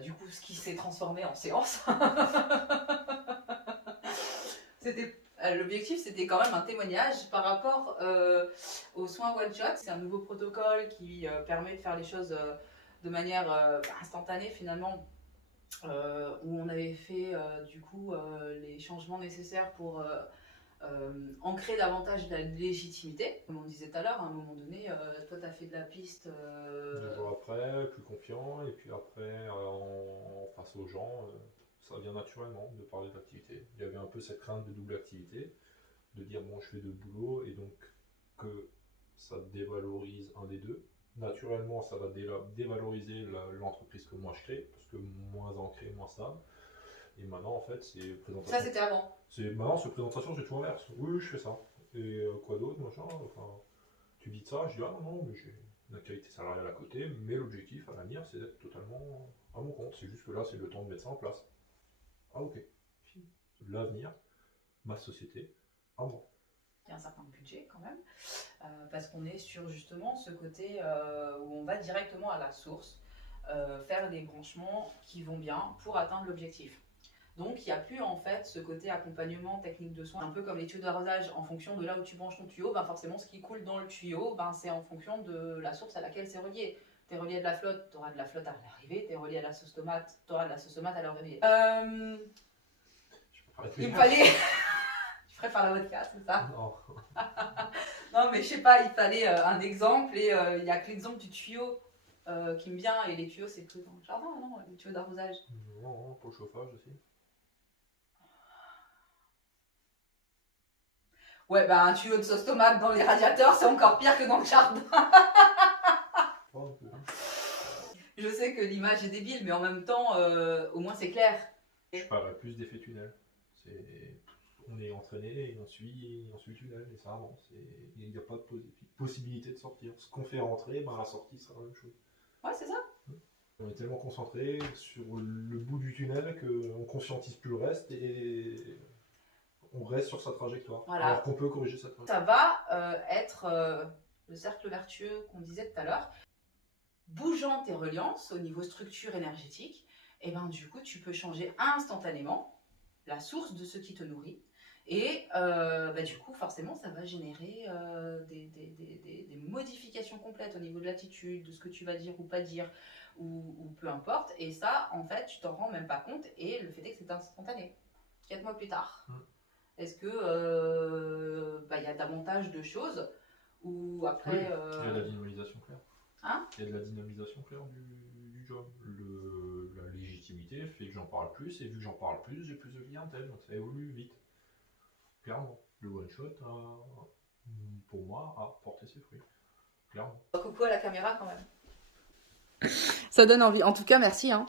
du coup, ce qui s'est transformé en séance. L'objectif, c'était quand même un témoignage par rapport aux soins One Shot. C'est un nouveau protocole qui permet de faire les choses de manière instantanée finalement, où on avait fait du coup les changements nécessaires pour ancrer davantage la légitimité. Comme on disait tout à l'heure, à un moment donné, toi, tu as fait de la piste. 2 jours après, plus confiant, et puis après, face aux gens, ça vient naturellement de parler d'activité. Il y avait un peu cette crainte de double activité, de dire bon, je fais deux boulots, et donc que ça dévalorise un des deux. Naturellement, ça va dévaloriser l'entreprise que moi je crée, parce que moins ancré, moins stable. Et maintenant, en fait, c'est présentation. Ça, c'était avant. Maintenant, c'est présentation, c'est tout inverse. Oui, je fais ça. Et quoi d'autre, machin, enfin, tu dis de ça, je dis ah non, mais j'ai une activité salariale à côté, mais l'objectif à l'avenir, c'est d'être totalement à mon compte. C'est juste que là, c'est le temps de mettre ça en place. Ah ok. L'avenir, ma société, à moi. Il y a un certain budget quand même, parce qu'on est sur justement ce côté où on va directement à la source, faire des branchements qui vont bien pour atteindre l'objectif. Donc il n'y a plus en fait ce côté accompagnement, technique de soins, un peu comme les tuyaux d'arrosage, en fonction de là où tu branches ton tuyau, ben forcément ce qui coule dans le tuyau, ben c'est en fonction de la source à laquelle c'est relié. T'es relié à de la flotte, t'auras de la flotte à l'arrivée, t'es relié à la sauce tomate, t'auras de la sauce tomate à l'arrivée. Il me fallait... Je préfère la vodka, c'est ça? Non. Non mais je sais pas, il fallait un exemple, et il y a que l'exemple du tuyau qui me vient, et les tuyaux c'est que dans le jardin, non? Les tuyaux d'arrosage. Non, pour le chauffage aussi. Ouais, bah un tuyau de sauce tomate dans les radiateurs, c'est encore pire que dans le jardin. Je sais que l'image est débile, mais en même temps, au moins c'est clair. Je parlerais plus d'effet tunnel. On est entraîné et on suit le tunnel, et ça avance. Il n'y a pas de possibilité de sortir. Ce qu'on fait rentrer, ben, la sortie sera la même chose. Ouais, c'est ça. On est tellement concentré sur le bout du tunnel qu'on conscientise plus le reste, et on reste sur sa trajectoire. Voilà. Alors qu'on peut corriger cette trajectoire. Ça va être le cercle vertueux qu'on disait tout à l'heure. Bougeant tes reliances au niveau structure énergétique, et ben du coup tu peux changer instantanément la source de ce qui te nourrit. Et du coup, forcément, ça va générer des modifications complètes au niveau de l'attitude, de ce que tu vas dire ou pas dire, ou peu importe. Et ça, en fait, tu t'en rends même pas compte. Et le fait est que c'est instantané. 4 mois plus tard, est-ce que y a davantage de choses ou après... Oui, il y a de la dynamisation claire. Hein? Il y a de la dynamisation claire du job. La légitimité fait que j'en parle plus, et vu que j'en parle plus, j'ai plus de clientèle, donc ça évolue vite. Clairement, le one shot pour moi a porté ses fruits. Clairement. Coucou à la caméra quand même. Ça donne envie. En tout cas, merci. Hein.